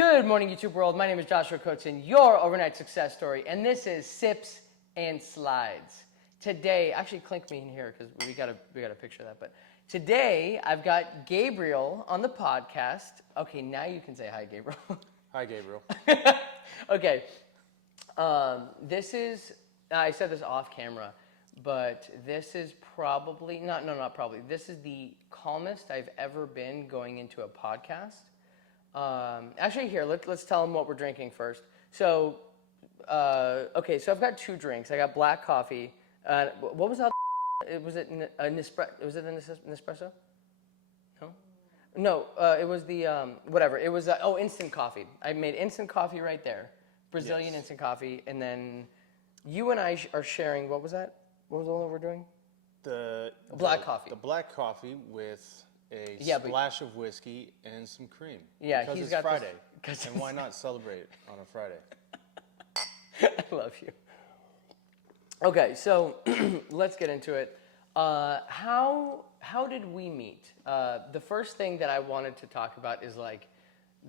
Good morning, YouTube world. My name is Joshua Kotzen, your overnight success story, and this is Sips and Slides. Today, actually, clink me in here because we got a picture of that. But today, I've got Gabriel on the podcast. Okay, now you can say hi, Gabriel. Hi, Gabriel. Okay, this is. I said this off camera, but this is probably not probably. This is the calmest I've ever been going into a podcast. Actually, here, let's tell them what we're drinking first. So, okay, so I've got two drinks. I got black coffee. What was that? Was it an Nespresso? No? No, it was the, whatever. It was, instant coffee. I made instant coffee right there. Brazilian instant coffee. And then you and I are sharing, what was that? What was the one we're doing? The black coffee. The black coffee with a splash of whiskey and some cream. Yeah, because he's it's got Friday. This, and why not celebrate on a Friday? I love you. Okay, so let's get into it. How did we meet? The first thing that I wanted to talk about is like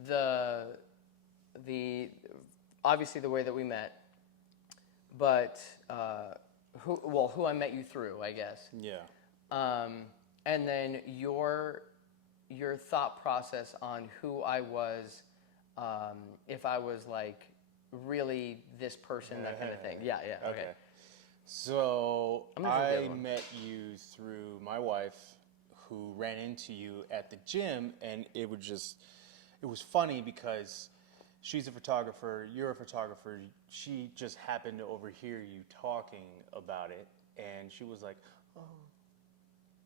the obviously the way that we met, but who I met you through, I guess. Yeah. And then your thought process on who I was, if I was like really this person, that kind of thing. Yeah, okay. So I met you through my wife, who ran into you at the gym, and it was funny because she's a photographer, you're a photographer. She just happened to overhear you talking about it, and she was like, "Oh,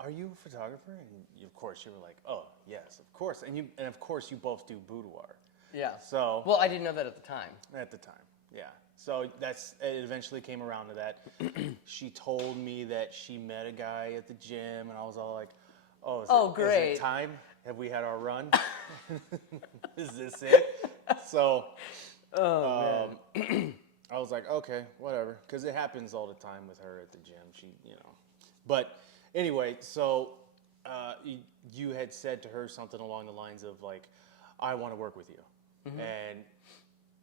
are you a photographer?" And of course you were like, "Oh, yes, of course." And of course you both do boudoir. Yeah. So well, I didn't know that at the time. At the time, yeah. So it eventually came around to that. She told me that she met a guy at the gym, and I was all like, great. Is it time? Have we had our run? Is this it? So man. I was like, okay, whatever, because it happens all the time with her at the gym. She, But anyway, so you had said to her something along the lines of like, I want to work with you. Mm-hmm. And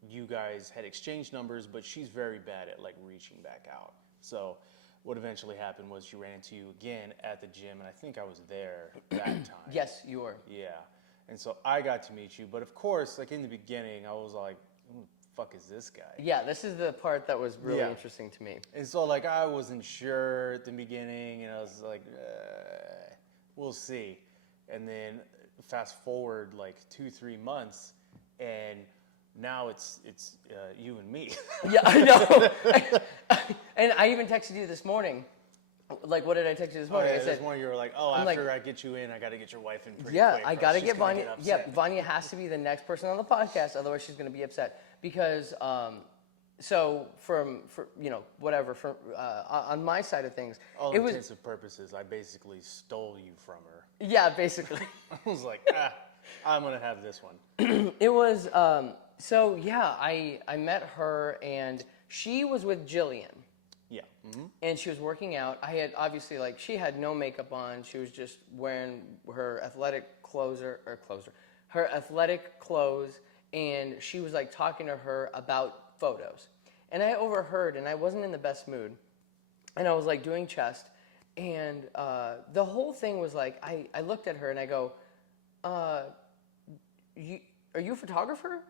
you guys had exchanged numbers, but she's very bad at like reaching back out. So what eventually happened was she ran into you again at the gym, and I think I was there that time. Yes, you were. Yeah. And so I got to meet you, but of course, like in the beginning, I was like, who the fuck is this guy? Yeah, this is the part that was really interesting to me. And so like I wasn't sure at the beginning, and I was like, we'll see. And then fast forward like 2-3 months, and now it's you and me. Yeah, I know. And I even texted you this morning. Like, what did I text you this morning? I said, this morning you were like, after I get you in, I got to get your wife in pretty quick. I got to get Vanya. Yeah, Vanya has to be the next person on the podcast, otherwise she's going to be upset. Because, whatever, on my side of things. All intents and purposes, I basically stole you from her. Yeah, basically. I was like, I'm going to have this one. It was, I met her, and she was with Jillian. Yeah. Mm-hmm. And she was working out. I had obviously she had no makeup on. She was just wearing her athletic clothes, and she was like talking to her about photos. And I overheard, and I wasn't in the best mood. And I was like doing chest, and the whole thing was like, I looked at her and I go, are you a photographer?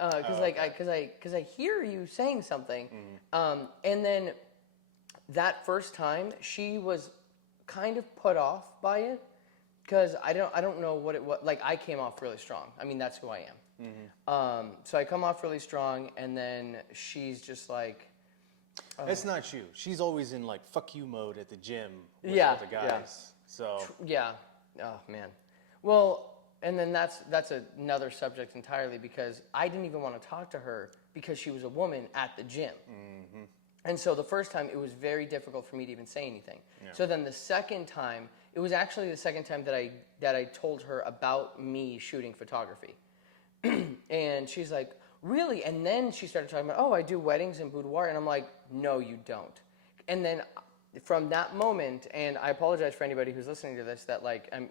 Because I hear you saying something, and then that first time she was kind of put off by it because I don't know what it was. Like I came off really strong. I mean that's who I am. Mm-hmm. So I come off really strong, and then she's just like, it's not you. She's always in like fuck you mode at the gym with all the guys. Yeah. So yeah. Oh man. Well. And then that's another subject entirely, because I didn't even want to talk to her because she was a woman at the gym. Mm-hmm. And so the first time, it was very difficult for me to even say anything. Yeah. So then the second time, it was actually the second time that I told her about me shooting photography. And she's like, really? And then she started talking about, I do weddings and boudoir. And I'm like, no, you don't. And then from that moment, and I apologize for anybody who's listening to this, that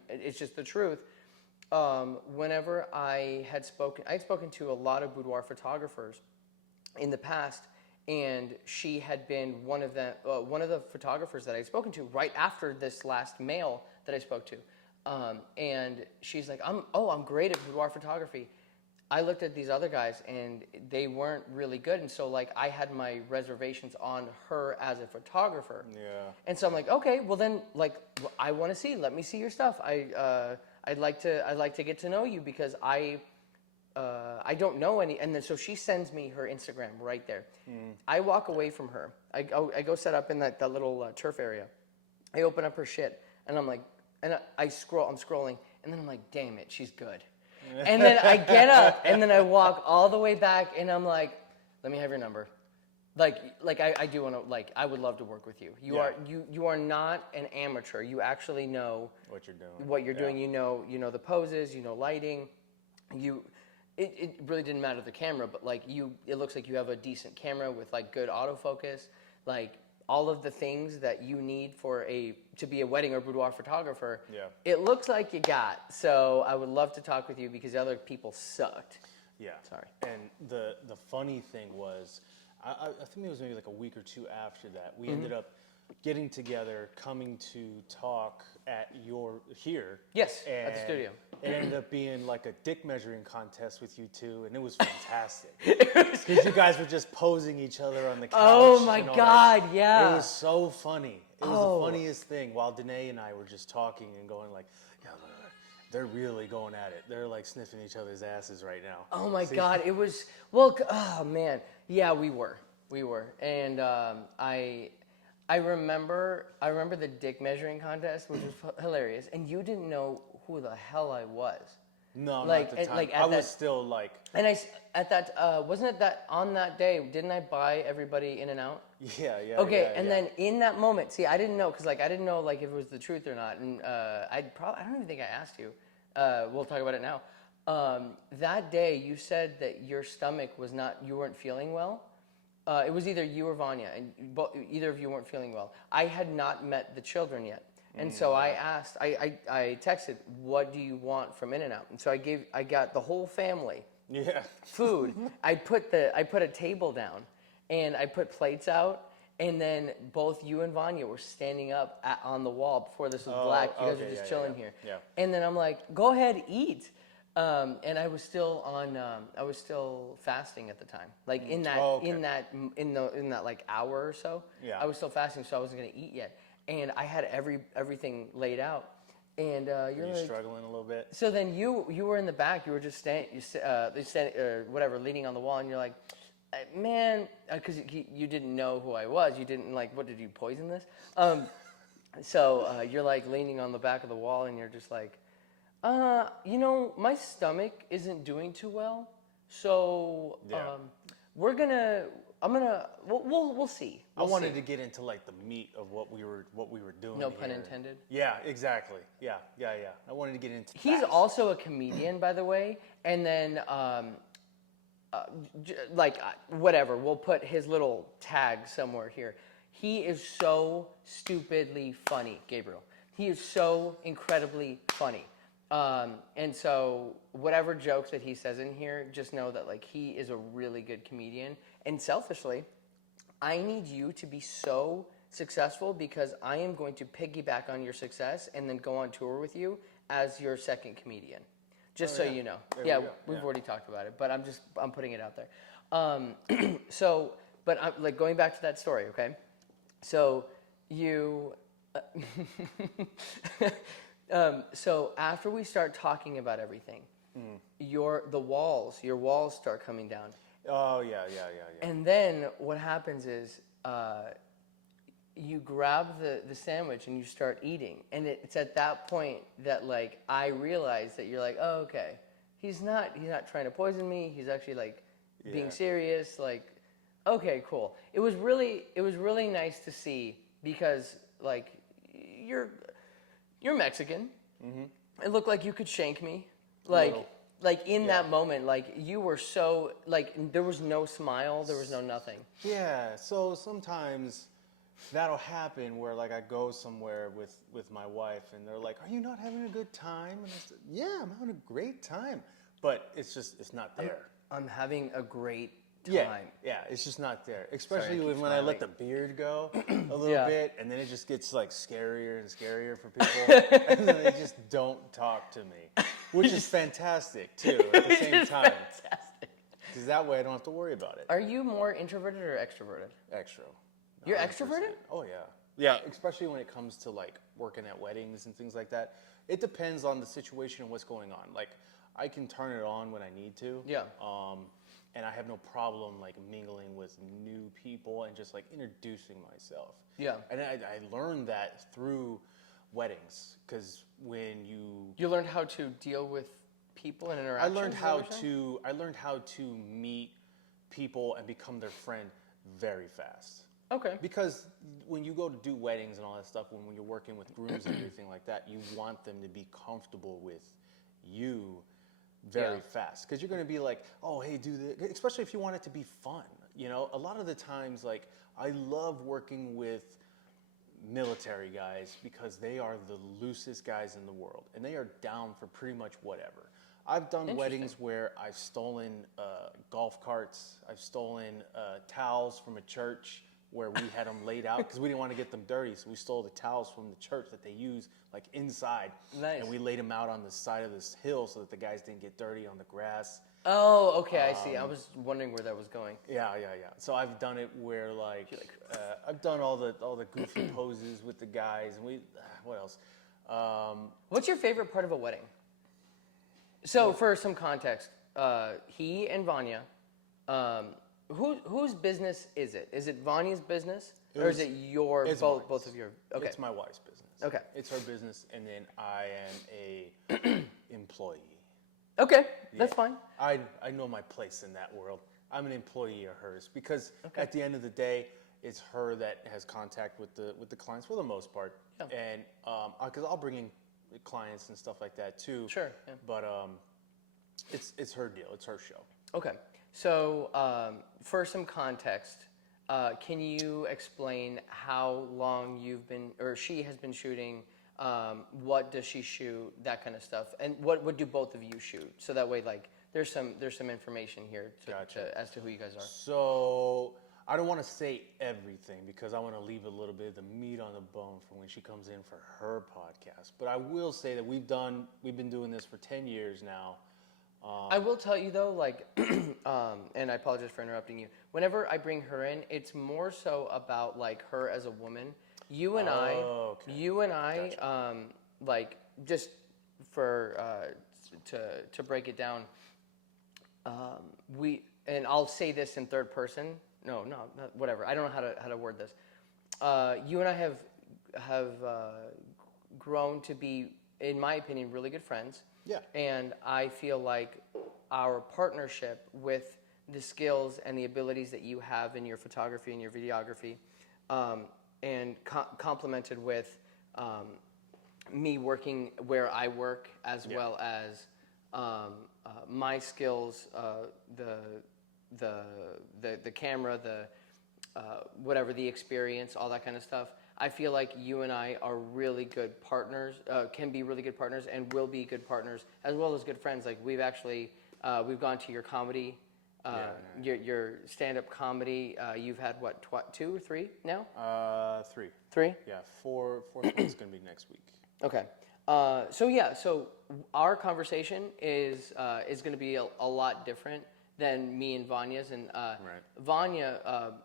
it's just the truth. whenever I had spoken to a lot of boudoir photographers in the past, and she had been one of the photographers that I had spoken to right after this last male that I spoke to, and she's like, I'm great at boudoir photography. I looked at these other guys and they weren't really good, and so like I had my reservations on her as a photographer. Yeah. And so I'm like, okay, well then, like, I want to see. Let me see your stuff. I'd like to get to know you because I don't know any. And then so she sends me her Instagram right there. I walk away from her. I go set up in that little turf area. I open up her shit, and I'm like, and I'm scrolling, and then I'm like, damn it, she's good. And then I get up, and then I walk all the way back, and I'm like, let me have your number. Like I do want to, like, I would love to work with you. You are not an amateur. You actually know what you're doing. What you're doing. You know the poses. You know lighting. It really didn't matter the camera, but like it looks like you have a decent camera with like good autofocus, like all of the things that you need to be a wedding or boudoir photographer. Yeah. It looks like you got. So I would love to talk with you because the other people sucked. Yeah. Sorry. And the funny thing was, I think it was maybe like a week or two after that, we ended up getting together, coming to talk at here. Yes, and at the studio. It ended up being like a dick measuring contest with you two, and it was fantastic. Because you guys were just posing each other on the couch. Oh my and all God, that. yeah. It was so funny. It was the funniest thing. While Danae and I were just talking and going like, yeah, they're really going at it. They're like sniffing each other's asses right now. Oh my God, it was, well, oh man. Yeah, we were. And I remember the dick measuring contest, which was hilarious. And you didn't know who the hell I was. No, like, not at the time. like I was still like... And wasn't it that on that day, didn't I buy everybody in and out? Yeah. Okay, and then in that moment, see, I didn't know, because like I didn't know like if it was the truth or not, and I don't even think I asked you. We'll talk about it now. That day, you said that your stomach you weren't feeling well. It was either you or Vanya, and either of you weren't feeling well. I had not met the children yet, and so I asked. I texted, "What do you want from In-N-Out?" And so I got the whole family. Yeah. Food. I put a table down, and I put plates out, and then both you and Vanya were standing up on the wall before this was black. You guys were just chilling here. Yeah. And then I'm like, "Go ahead, eat." And I was still fasting at the time. Like in that like hour or so. Yeah. I was still fasting, so I wasn't gonna eat yet. And I had everything laid out. And you're like, struggling a little bit. So then you were in the back. You were just leaning on the wall, and you're like, man, because you didn't know who I was. You didn't like, what did you poison this? So you're like leaning on the back of the wall, and you're just like, my stomach isn't doing too well, so we'll see. I wanted to get into like the meat of what we were doing. No pun intended. Yeah, exactly. Yeah. I wanted to get into. He's also a comedian, by the way, and then whatever. We'll put his little tag somewhere here. He is so stupidly funny, Gabriel. He is so incredibly funny. And so whatever jokes that he says in here, just know that like he is a really good comedian. And selfishly, I need you to be so successful because I am going to piggyback on your success and then go on tour with you as your second comedian. Just so you know. We've already talked about it, but I'm putting it out there. But I'm like going back to that story, okay? So you so after we start talking about everything, your walls start coming down. Oh yeah. And then what happens is you grab the sandwich and you start eating, and it's at that point that like I realize that you're like, oh okay, he's not trying to poison me. He's actually like being serious. Like, okay, cool. It was really nice to see because like you're Mexican. Mm-hmm. It looked like you could shank me. Like in that moment, like you were so like there was no smile, there was no nothing. Yeah. So sometimes that'll happen where like I go somewhere with my wife and they're like, "Are you not having a good time?" And I said, "Yeah, I'm having a great time," but it's not there. I'm having a great time. Yeah, it's just not there. Especially keep when I let the smiling. beard go a little Yeah. bit, and then it just gets like scarier and scarier for people, and then they just don't talk to me, which is fantastic too at the same time, Fantastic. because that way I don't have to worry about it. Are you more introverted or extroverted? Extra. You're 100%. extroverted? Oh yeah. Yeah, especially when it comes to like working at weddings and things like that. It depends on the situation and what's going on. Like I can turn it on when I need to. Yeah. And I have no problem like mingling with new people and just like introducing myself. Yeah. And I learned that through weddings because when You learned how to deal with people and I interactions. learned is that how what you're saying? to meet people and become their friend very fast. Okay. Because when you go to do weddings and all that stuff, when you're working with grooms and everything like that, you want them to be comfortable with you very fast. Because you're going to be like, oh, hey, do this. Especially if you want it to be fun. You know, a lot of the times, like, I love working with military guys because they are the loosest guys in the world. And they are down for pretty much whatever. I've done weddings where I've stolen golf carts. I've stolen towels from a church where we had them laid out because we didn't want to get them dirty. So we stole the towels from the church that they use like inside. Nice. And we laid them out on the side of this hill so that the guys didn't get dirty on the grass. Oh, okay, I see. I was wondering where that was going. Yeah. So I've done it where I've done all the goofy poses with the guys. And what else? What's your favorite part of a wedding? So, for some context, he and Vanya, whose business is it? Is it Vanya's business, or is it it's both mine. of your? Okay. It's my wife's business. Okay. It's her business, and then I am a employee. Okay, that's fine. I know my place in that world. I'm an employee of hers because at the end of the day, it's her that has contact with the clients for the most part. Yeah. And because I'll bring in clients and stuff like that too. Sure. Yeah. But it's her deal. It's her show. Okay. So, for some context, can you explain how long you've been, or she has been shooting? What does she shoot? That kind of stuff. And what do both of you shoot? So that way, like, there's some information here as to who you guys are. So I don't want to say everything because I want to leave a little bit of the meat on the bone for when she comes in for her podcast. But I will say that we've been doing this for 10 years now. I will tell you though, like, and I apologize for interrupting you. Whenever I bring her in, it's more so about like her as a woman. You and I, Gotcha. like, just for to break it down. And I'll say this in third person. No, not, whatever. I don't know how to word this. You and I have grown to be, in my opinion, really good friends. Yeah. And I feel like our partnership with the skills and the abilities that you have in your photography and your videography, and complemented with me working where I work, as well as my skills, the camera, whatever, the experience, all that kind of stuff. I feel like you and I are really good partners, can be really good partners, and will be good partners, as well as good friends. Like, we've actually, we've gone to your comedy, your stand-up comedy. You've had, what, 2 or 3 now? 3. 3? Yeah, fourth one's going to be next week. Okay. So our conversation is going to be a lot different than me and Vanya's. And Vanya,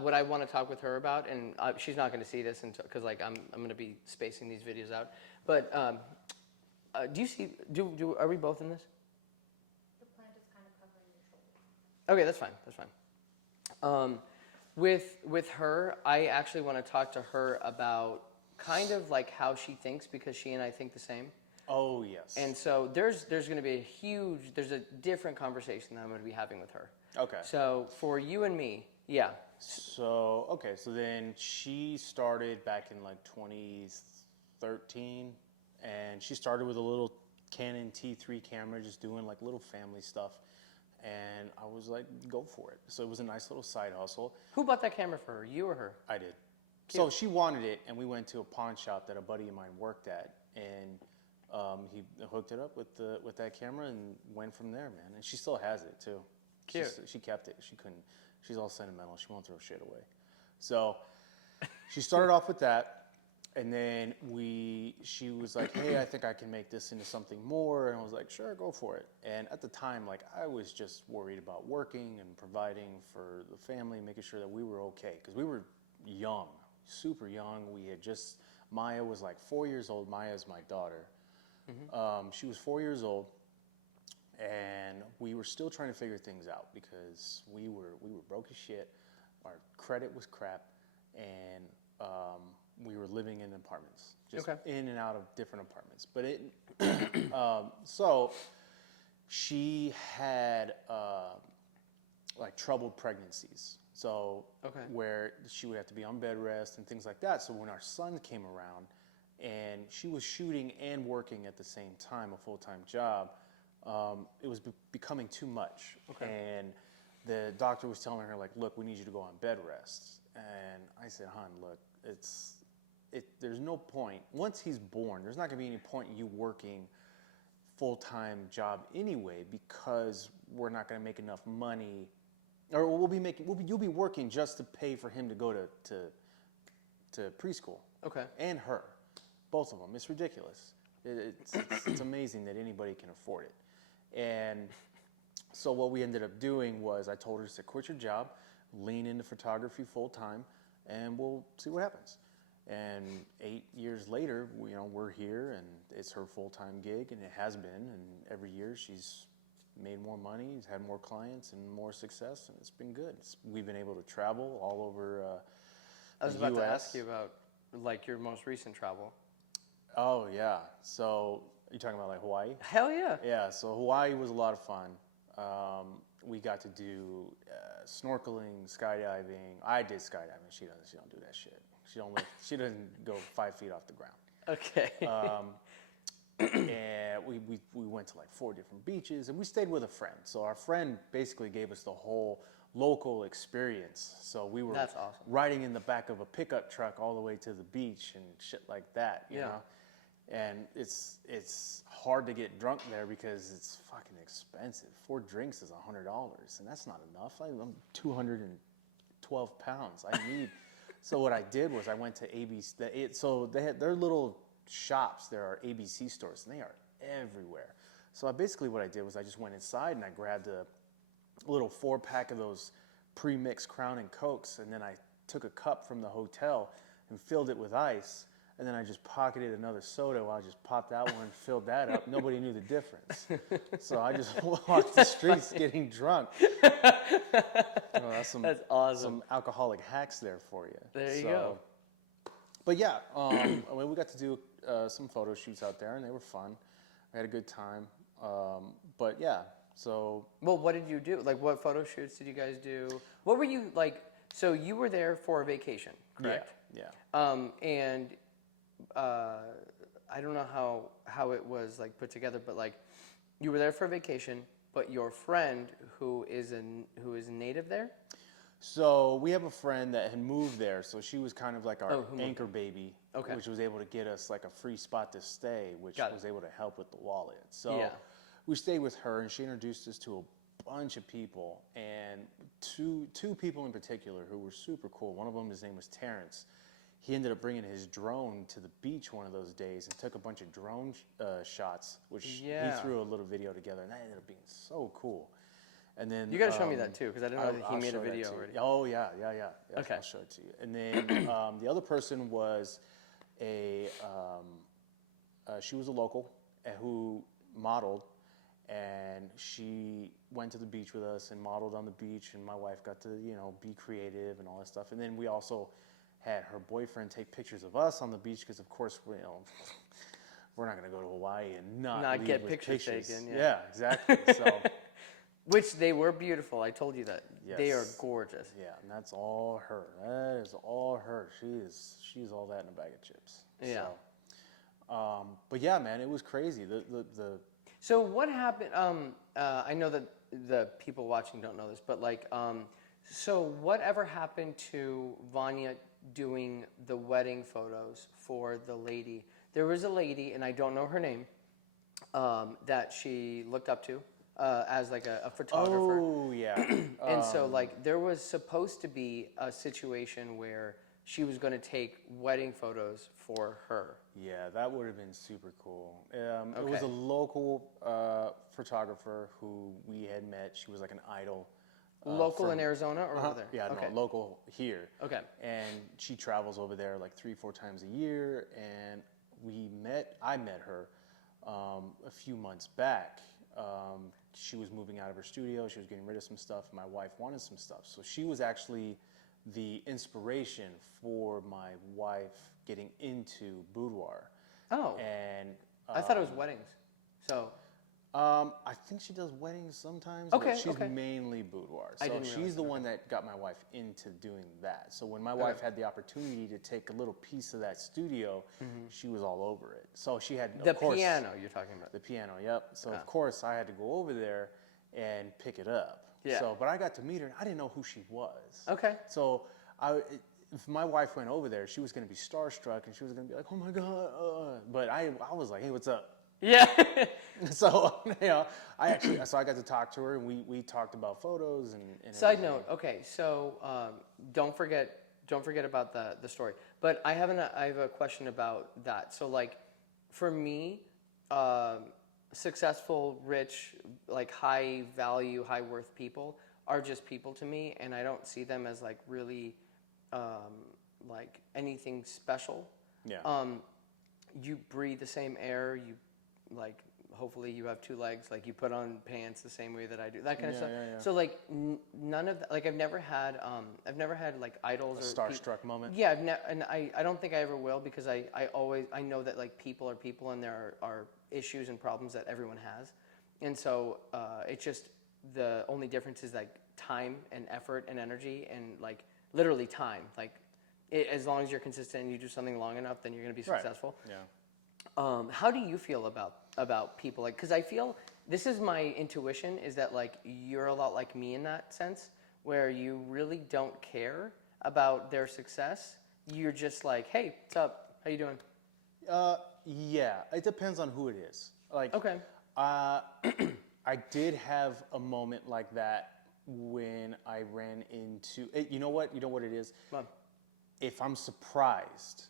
what I want to talk with her about, and she's not going to see this because like I'm going to be spacing these videos out. But do you see? Are we both in this? The plant is kind of covering your shoulders. Okay, that's fine. That's fine. With her, I actually want to talk to her about kind of like how she thinks, because she and I think the same. Oh, yes. And so there's going to be there's a different conversation that I'm going to be having with her. Okay. So for you and me, yeah. So then she started back in like 2013, and she started with a little Canon T3 camera, just doing like little family stuff. and I was like, go for it. So it was a nice little side hustle. Who bought that camera for her? You or her? I did. So she wanted it, and we went to a pawn shop that a buddy of mine worked at, and he hooked it up with that camera and went from there, man. And she still has it too. Cute. She kept it. She couldn't. She's all sentimental. She won't throw shit away. So she started off with that, and then she was like, hey, I think I can make this into something more. And I was like, sure, go for it. And at the time, like, I was just worried about working and providing for the family, making sure that we were okay, because we were young, super young. We had just, Maya was like 4 years old. Maya is my daughter. She was 4 years old, and we were still trying to figure things out because we were broke as shit. Our credit was crap, and we were living in apartments, just in and out of different apartments. But so she had like troubled pregnancies. So where she would have to be on bed rest and things like that. So when our son came around, and she was shooting and working at the same time, a full-time job, it was becoming too much. And the doctor was telling her, like, look, we need you to go on bed rest. And I said, hon, look, there's no point. Once he's born, there's not going to be any point in you working full-time job anyway, because we're not going to make enough money, or you'll be working just to pay for him to go to preschool. And her. Both of them. It's ridiculous. It's amazing that anybody can afford it. And so what we ended up doing was I told her to quit your job, lean into photography full time, and we'll see what happens. And 8 years later, we're here, and it's her full-time gig, and it has been. And every year she's made more money, she's had more clients and more success, and it's been good. We've been able to travel all over I was about to ask you about like your most recent travel. Oh, yeah. So, you're talking about like Hawaii? Hell yeah. Yeah, so Hawaii was a lot of fun. We got to do snorkeling, skydiving. I did skydiving. She don't do that shit. She doesn't go 5 feet off the ground. Okay. And we went to like 4 different beaches, and we stayed with a friend. So our friend basically gave us the whole local experience. So we were That's awesome. riding in the back of a pickup truck all the way to the beach and shit like that, you know? And it's hard to get drunk there because it's fucking expensive. 4 drinks is $100, and that's not enough. I'm 212 pounds. So what I did was I went to ABC. So they had their little shops. There are ABC stores, and they are everywhere. So what I did was I just went inside and I grabbed a little 4-pack of those pre-mixed Crown and Cokes, and then I took a cup from the hotel and filled it with ice. And then I just pocketed another soda while I just popped that one, filled that up. Nobody knew the difference. So I just walked the streets getting drunk. That's awesome. Some alcoholic hacks there for you. There you go. But yeah, we got to do some photo shoots out there, and they were fun. I had a good time. But yeah, so. Well, what did you do? Like, what photo shoots did you guys do? What were you like? So you were there for a vacation, correct? Yeah. And I don't know how it was like put together, but like you were there for a vacation, but your friend who is native there. So we have a friend that had moved there, so she was kind of like our anchor baby, which was able to get us like a free spot to stay, which was able to help with the wallet. So we stayed with her, and she introduced us to a bunch of people, and two people in particular who were super cool. One of them, his name was Terrence. He ended up bringing his drone to the beach one of those days and took a bunch of drone shots, which he threw a little video together, and that ended up being so cool. And then you got to show me that too, because I didn't know that he made a video already. Oh yeah. Okay, I'll show it to you. And then the other person was she was a local who modeled, and she went to the beach with us and modeled on the beach, and my wife got to be creative and all that stuff. And then we also had her boyfriend take pictures of us on the beach, because of course we're not going to go to Hawaii and not get pictures taken. Yeah, exactly. So, which they were beautiful. I told you that. Yes. They are gorgeous. Yeah, and that's all her. That is all her. She's all that in a bag of chips. Yeah. So, but yeah, man, it was crazy. So what happened? I know that the people watching don't know this, but like, so whatever happened to Vanya doing the wedding photos for the lady? There was a lady, and I don't know her name, that she looked up to as like a photographer. Oh yeah. And so like there was supposed to be a situation where she was going to take wedding photos for her. Yeah, that would have been super cool. It was Okay. a local photographer who we had met. She was like an idol. Local in Arizona or over there? Yeah, Okay. no, local here. Okay. And she travels over there like 3-4 times a year. And I met her a few months back. She was moving out of her studio. She was getting rid of some stuff. My wife wanted some stuff. So she was actually the inspiration for my wife getting into boudoir. Oh, And I thought it was weddings. So, I think she does weddings sometimes, Okay, but she's okay. mainly boudoir. I So didn't she's realize the that, one that got my wife into doing that. So when my wife had the opportunity to take a little piece of that studio, she was all over it. So she had, the of course, piano you're talking about. the piano, yep. So of course I had to go over there and pick it up. Yeah. So, but I got to meet her, and I didn't know who she was. Okay. So if my wife went over there, she was going to be starstruck, and she was going to be like, "Oh my god!" But I was like, "Hey, what's up?" Yeah. So so I got to talk to her, and we talked about photos and Side everything. note. Okay, so don't forget about the story. But I have a question about that. So like, for me, successful, rich, like high value, high worth people are just people to me, and I don't see them as like really like anything special. Yeah. You breathe the same air. You like hopefully you have two legs. Like you put on pants the same way that I do. That kind of stuff. Yeah. So like none of that, like I've never had like idols or Starstruck moment. Yeah, and I don't think I ever will because I know that like people are people and there are issues and problems that everyone has, and so it's just the only difference is like time and effort and energy and like literally time. Like as long as you're consistent and you do something long enough, then you're going to be Right. successful. Yeah. How do you feel about people like? Because I feel this is my intuition is that like you're a lot like me in that sense, where you really don't care about their success. You're just like, hey, what's up? How you doing? Yeah. It depends on who it is. Like, Okay. I did have a moment like that when I ran into. You know what? You know what it is. Come on. If I'm surprised,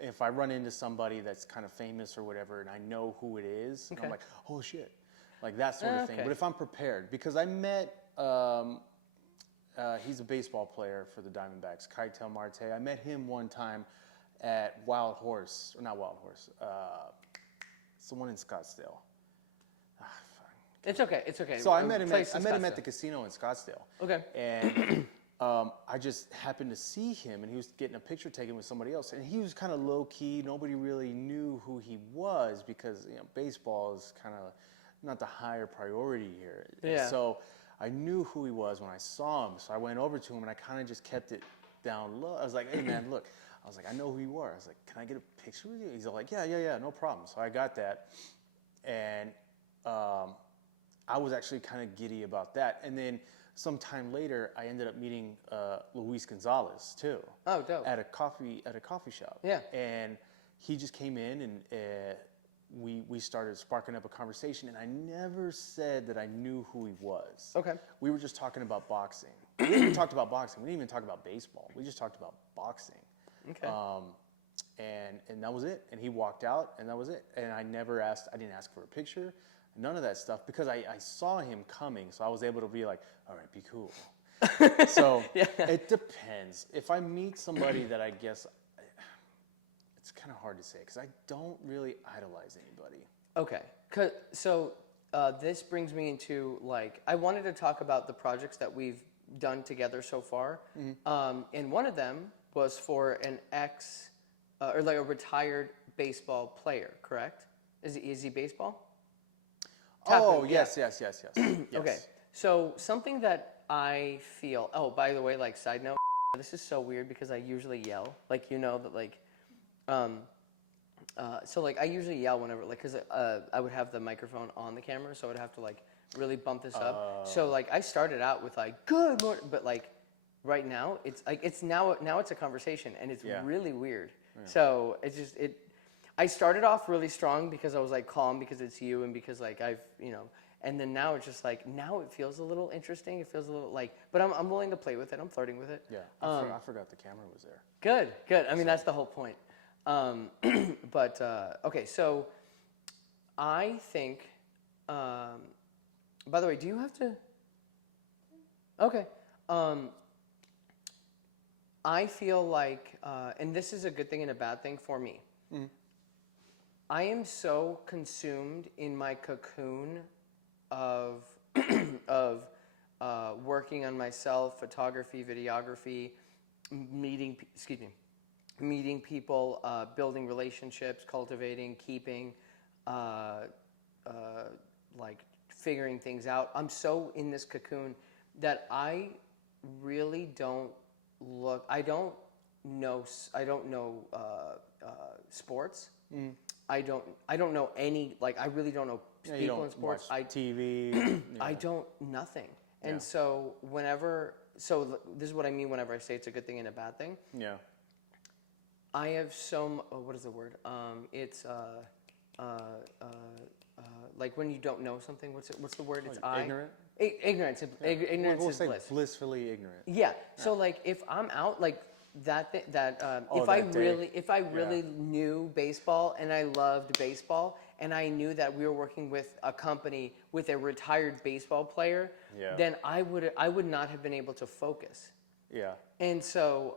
if I run into somebody that's kind of famous or whatever, and I know who it is, and I'm Okay. like, oh shit, like that sort of thing. Okay. But if I'm prepared, because I met, he's a baseball player for the Diamondbacks, Keitel Marte. I met him one time at Wild Horse, or not Wild Horse, it's the one in Scottsdale. It's okay. It's okay. So I met him. Place I in met him at Scottsdale. the casino in Scottsdale. Okay. And I just happened to see him, and he was getting a picture taken with somebody else, and he was kind of low key. Nobody really knew who he was because baseball is kind of not the higher priority here. Yeah. So I knew who he was when I saw him. So I went over to him, and I kind of just kept it down low. I was like, "Hey man, look." I was like, "I know who you are." I was like, "Can I get a picture with you?" He's like, "Yeah, no problem." So I got that, and I was actually kind of giddy about that. And then sometime later, I ended up meeting Luis Gonzalez too. Oh, dope. At a coffee shop. Yeah. And he just came in and we started sparking up a conversation. And I never said that I knew who he was. Okay. We were just talking about boxing. We didn't even talk about boxing. We didn't even talk about baseball. We just talked about boxing. Okay. And that was it. And he walked out, and that was it. And I didn't ask for a picture, none of that stuff, because I saw him coming, so I was able to be like, all right, be cool. So It depends. If I meet somebody that I guess, it's kind of hard to say, because I don't really idolize anybody. Okay. So this brings me into like I wanted to talk about the projects that we've done together so far, and one of them was for an or like a retired baseball player. Correct? Is he baseball? Oh, Tapu, yes, yes. Yes. Okay. So something that I feel. Oh, by the way, like side note, this is so weird because I usually yell. Like that like. So like I usually yell whenever like because I would have the microphone on the camera, so I would have to like really bump this up. So like I started out with like good morning, but like right now it's like it's now it's a conversation and it's really weird. So it's just I started off really strong because I was like calm because it's you and because like I've and then now it's just like now it feels a little interesting. It feels a little like, but I'm willing to play with it. I'm flirting with it. Yeah, I forgot the camera was there. Good. I mean that's the whole point. But okay, so I think. By the way, do you have to? Okay. I feel like, and this is a good thing and a bad thing for me. I am so consumed in my cocoon of of working on myself, photography, videography, meeting people, building relationships, cultivating, keeping, like figuring things out. I'm so in this cocoon that I really don't look. I don't know sports. I don't know any. Like I really don't know people in sports. Watch TV. I don't nothing. And so this is what I mean whenever I say it's a good thing and a bad thing. Yeah. I have what is the word? It's like when you don't know something. What's the word? It's ignorant. Ignorance. Ignorance we'll is say bliss. Blissfully ignorant. Yeah. So like if I'm out like if I really knew baseball and I loved baseball and I knew that we were working with a company with a retired baseball player, then I would not have been able to focus. Yeah. And so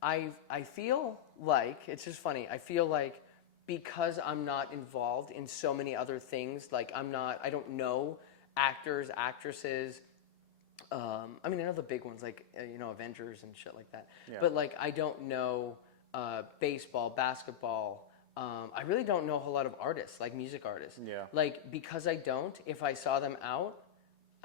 I feel like it's just funny. I feel like because I'm not involved in so many other things, like I don't know actors, actresses. I mean, I know the big ones like Avengers and shit like that. Yeah. But like, I don't know baseball, basketball. I really don't know a whole lot of artists, like music artists. Yeah. Like because I don't, if I saw them out,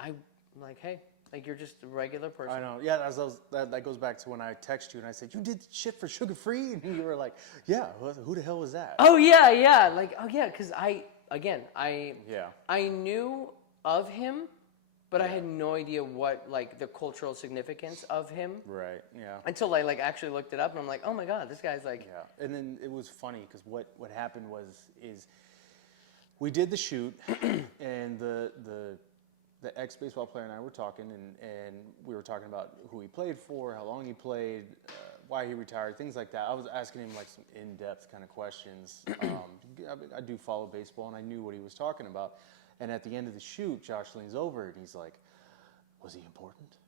I'm like, hey, like you're just a regular person. I know. Yeah, that goes back to when I texted you and I said, you did shit for Sugar Free? And you were like, yeah, who the hell was that? Oh, yeah. Like, oh, yeah, because I knew of him, but I had no idea what, like, the cultural significance of him. Right, yeah. Until I, like, actually looked it up, and I'm like, oh, my God, this guy's, like... Yeah, and then it was funny, because what happened is we did the shoot, and the ex-baseball player and I were talking, and we were talking about who he played for, how long he played, why he retired, things like that. I was asking him like some in-depth kind of questions. I do follow baseball, and I knew what he was talking about. And at the end of the shoot, Josh leans over, and he's like, was he important?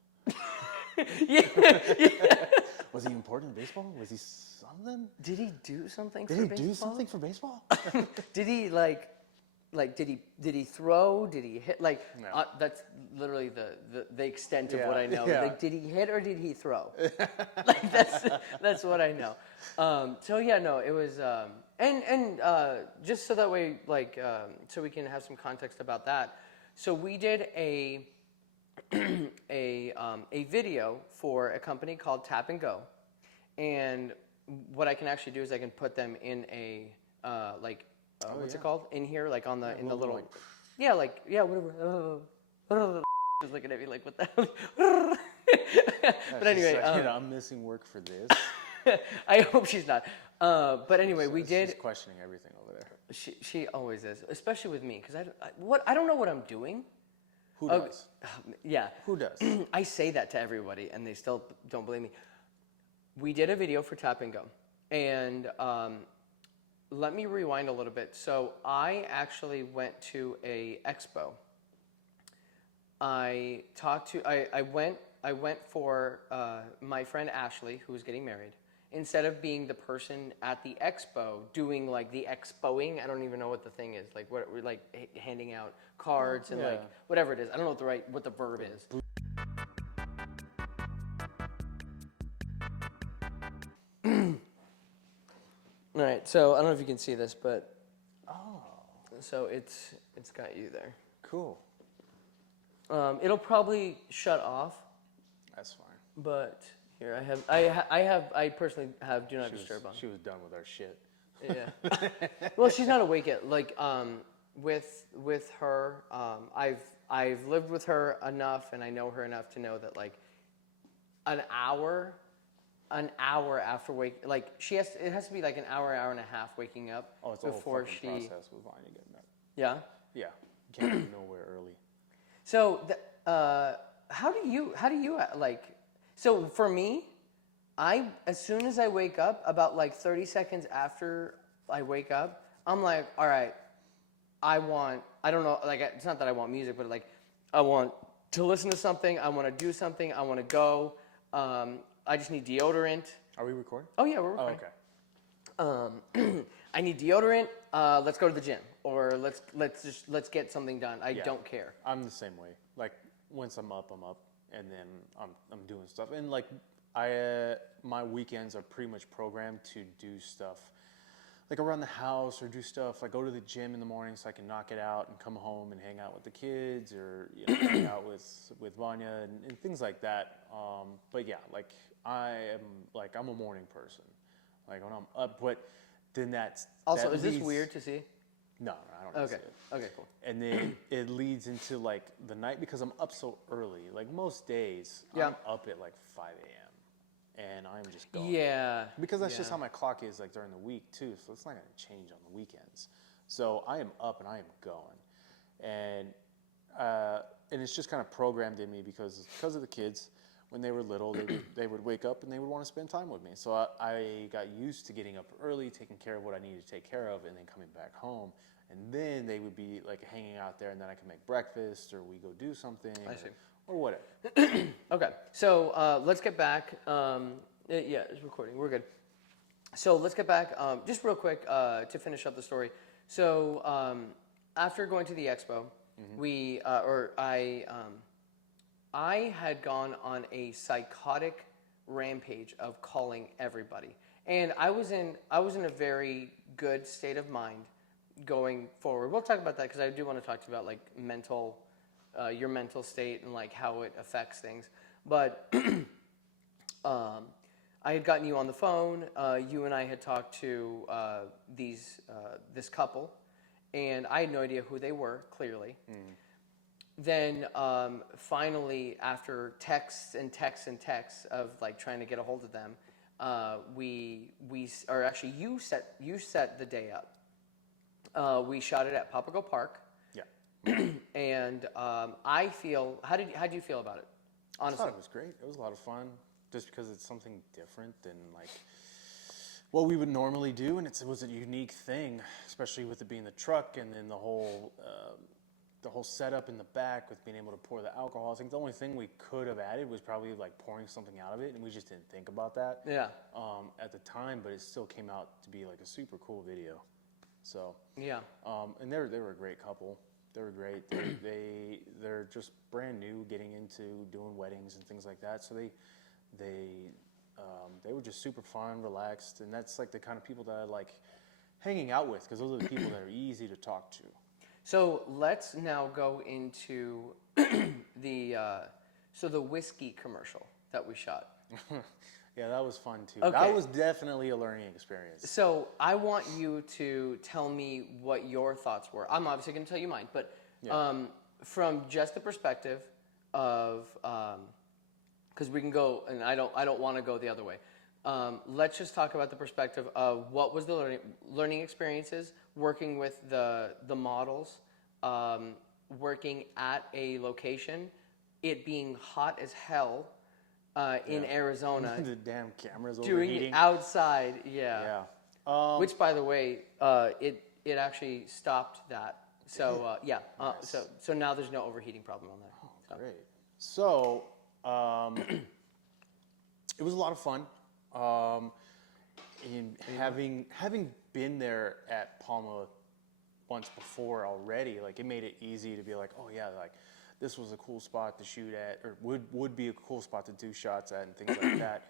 Was he important in baseball? Was he something? Did he do something for baseball? Did he do something for baseball? Did he, like did he throw? Did he hit? Like No. That's literally the extent of what I know. Yeah. Like, did he hit or did he throw? Like that's what I know. So yeah, no, it was and just so that way, like, so we can have some context about that. So we did a video for a company called Tap and Go, and what I can actually do is I can put them in a what's it called in here, like on the in the little, whatever. Just looking at me like what the hell. But anyway, I'm missing work for this. I hope she's not. But anyway, we did. She's questioning everything over there. She always is, especially with me, because I don't know what I'm doing. Who does? Yeah. Who does? I say that to everybody, and they still don't believe me. We did a video for Tap and Go, and let me rewind a little bit. So I actually went to a expo. I went for my friend Ashley, who was getting married. Instead of being the person at the expo doing like the expoing, I don't even know what the thing is. Like what we're like handing out cards and like whatever it is. I don't know what the verb is. All right, so I don't know if you can see this, but so it's got you there. Cool. It'll probably shut off. That's fine. But here I personally have do not disturb on. She was done with our shit. Yeah. Well, she's not awake yet. Like with her, I've lived with her enough, and I know her enough to know that like an hour after like it has to be like an hour and a half waking up Oh, it's a whole before fucking process with Vanya getting up. Yeah. Yeah, you can't go nowhere early. So how do you like? So for me, as soon as I wake up, about like 30 seconds after I wake up, I'm like, all right, I don't know, like it's not that I want music, but like I want to listen to something, I want to do something, I want to go. I just need deodorant. Are we recording? Oh yeah, we're Oh, recording. okay. I need deodorant. Let's go to the gym, or let's get something done. I don't care. I'm the same way. Like once I'm up, and then I'm doing stuff. And like my weekends are pretty much programmed to do stuff, like around the house or do stuff. Like go to the gym in the morning so I can knock it out and come home and hang out with the kids, or hang out with Vanya and things like that. But yeah, like I'm a morning person. Like when I'm up, but then that's Also, that is this leads- weird to see? No, I don't. Okay. See it. Okay, cool. And then it leads into like the night because I'm up so early. Like most days, Yeah. I'm up at like 5 a.m. and I'm just going. Yeah. Because that's just yeah. how my clock is like during the week too. So it's not going to change on the weekends. So I am up and I am going, and it's just kind of programmed in me because of the kids. When they were little, they would wake up and they would want to spend time with me. So I got used to getting up early, taking care of what I needed to take care of, and then coming back home. And then they would be like hanging out there, and then I could make breakfast, or we go do something, or whatever. Okay, so let's get back. Yeah, it's recording. We're good. So let's get back just real quick to finish up the story. So after going to the expo, I had gone on a psychotic rampage of calling everybody, and I was in a very good state of mind going forward. We'll talk about that because I do want to talk to you about like your mental state and like how it affects things. But I had gotten you on the phone. You and I had talked to this couple, and I had no idea who they were. Clearly. Then finally, after texts of like trying to get a hold of them, you set the day up. We shot it at Papago Park. Yeah. And how did you feel about it? Honestly, I thought it was great. It was a lot of fun, just because it's something different than like what we would normally do, and it was a unique thing, especially with it being the truck and then the whole setup in the back with being able to pour the alcohol. I think the only thing we could have added was probably like pouring something out of it, and we just didn't think about that. Yeah. At the time, but it still came out to be like a super cool video. So. Yeah. And they were a great couple. They were great. They're just brand new, getting into doing weddings and things like that. So they were just super fun, relaxed, and that's like the kind of people that I like hanging out with, because those are the people that are easy to talk to. So let's now go into the whiskey commercial that we shot. Yeah, that was fun too. Okay. That was definitely a learning experience. So I want you to tell me what your thoughts were. I'm obviously going to tell you mine, but from just the perspective of, because we can go, and I don't want to go the other way. Let's just talk about the perspective of what was the learning experiences, working with the models, working at a location, it being hot as hell in Arizona. The damn cameras doing overheating. it outside, yeah. Which, by the way, it actually stopped that. So Nice. So now there's no overheating problem on there. Great. So, it was a lot of fun. In having been there at Palma once before already, like it made it easy to be like, oh yeah, like this was a cool spot to shoot at, or would be a cool spot to do shots at and things like that.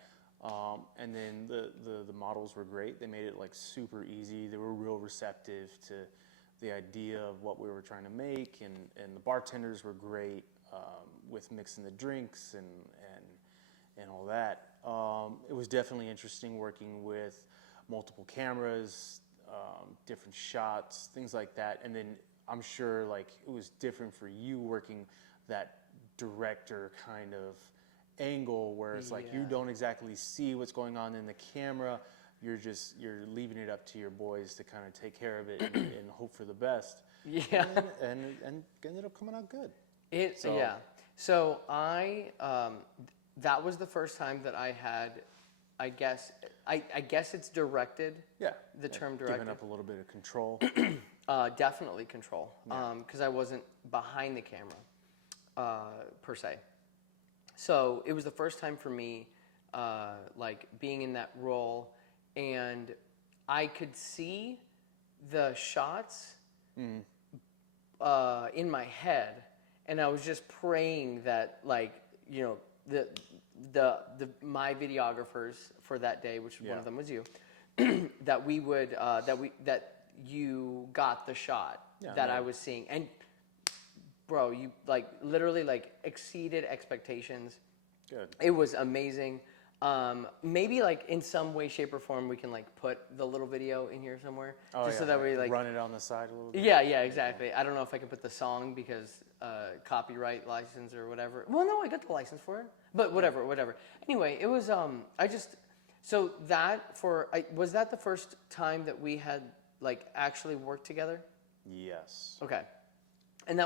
And then the models were great. They made it like super easy. They were real receptive to the idea of what we were trying to make, and the bartenders were great with mixing the drinks and all that. It was definitely interesting working with multiple cameras, different shots, things like that. And then I'm sure like it was different for you working that director kind of angle where it's like you Yeah. don't exactly see what's going on in the camera. You're leaving it up to your boys to kind of take care of it and hope for the best. Yeah. And ended up coming out good. Yeah. So that was the first time that I had, I guess it's directed. Yeah. The term directed. Giving up a little bit of control. Definitely control. Because I wasn't behind the camera, per se. So it was the first time for me, like being in that role, and I could see the shots in my head, and I was just praying that, like, you know, my videographers for that day, which one of them was you, that we would that you got the shot that I was seeing. And bro, you like literally like exceeded expectations. Good. It was amazing. Maybe like in some way, shape, or form we can like put the little video in here somewhere, just so that we like run it on the side a little bit. Yeah, exactly. I don't know if I can put the song because copyright license or whatever. Well, no, I got the license for it, but whatever. Anyway, it was so that was that the first time that we had like actually worked together? Yes. Okay, and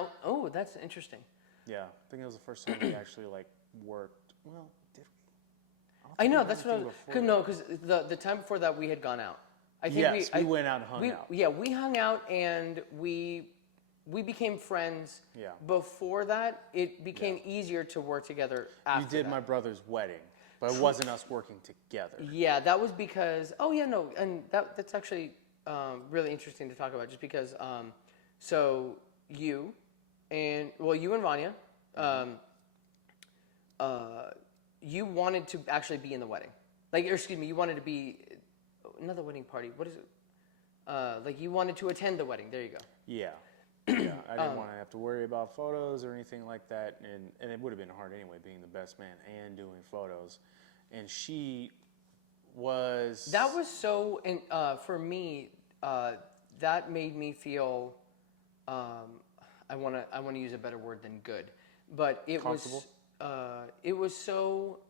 that's interesting. Yeah, I think it was the first time we actually like worked. Well, did we? I know that's what I was. No, because the time before that we had gone out. I think we went out and hung out. Yeah, we hung out and we became friends. Yeah. Before that, it became easier to work together after We did that. my brother's wedding, but it wasn't us working together. Yeah, that was because, and that's actually really interesting to talk about, just because, so you and Vanya, you wanted to actually be in the wedding. Like, or excuse me, you wanted to be, another wedding party, what is it? Like you wanted to attend the wedding, there you go. Yeah. Yeah, I didn't want to have to worry about photos or anything like that, and it would have been hard anyway, being the best man and doing photos. And she was... That was so, and for me, that made me feel, I want to use a better word than good, but it Comfortable? it was so,